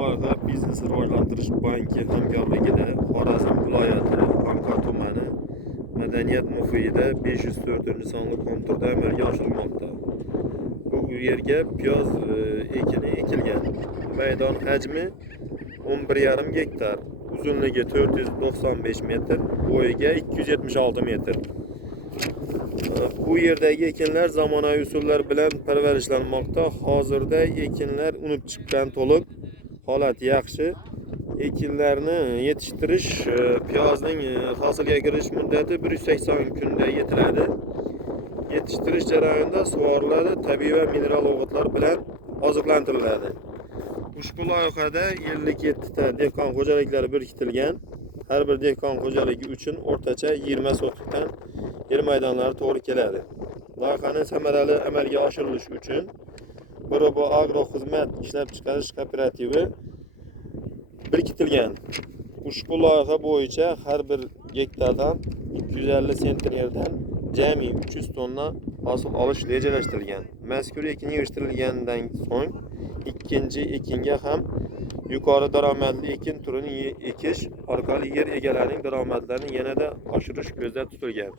loyiha Biznes rivojlantirish banki hamkorligida Xorazm viloyati Anqa tumani madaniyat muhitida 504-sonli konturda amalga oshirilmoqda. Bu yerga piyoz ekini ekilgan. Maydon hajmi 11,5 gektar, uzunligi 495 metr, bo'yiga 276 metr. Bu yerdagi ekinlar zamonaviy usullar bilan parvarishlanmoqda. Hozirda ekinlar unib chiqqan, to'liq holati yaxshi. Ekinlarni yetishtirish, piyozning hosilga kirish muddati 180 kunda yetiladi. Yetishtirish jarayonida sug'oriladi, tabiiy va mineral o'g'itlar bilan oziqlantiriladi. Ushbu loyihada 57 ta dehqon xo'jaliklari biriktirilgan. Har bir dehqon xo'jaligi uchun o'rtacha 20 sotixdan yer maydonlari to'g'ri keladi. Loyihaning samarali amalga oshirilishi uchun Birobo Agro xizmat ishlab chiqarish kooperativi biriktirilgan. Ushbu loyiha bo'yicha har bir gektardan 250 sentnerdan jami 300 tonna hosil olish rejalashtirilgan. Mazkur ekin yig'ishtirilgandan so'ng ikkinchi ekinga ham yuqori daromadli ekin turini ekish orqali yer egalarining daromadlarini yanada oshirish ko'zda tutilgan.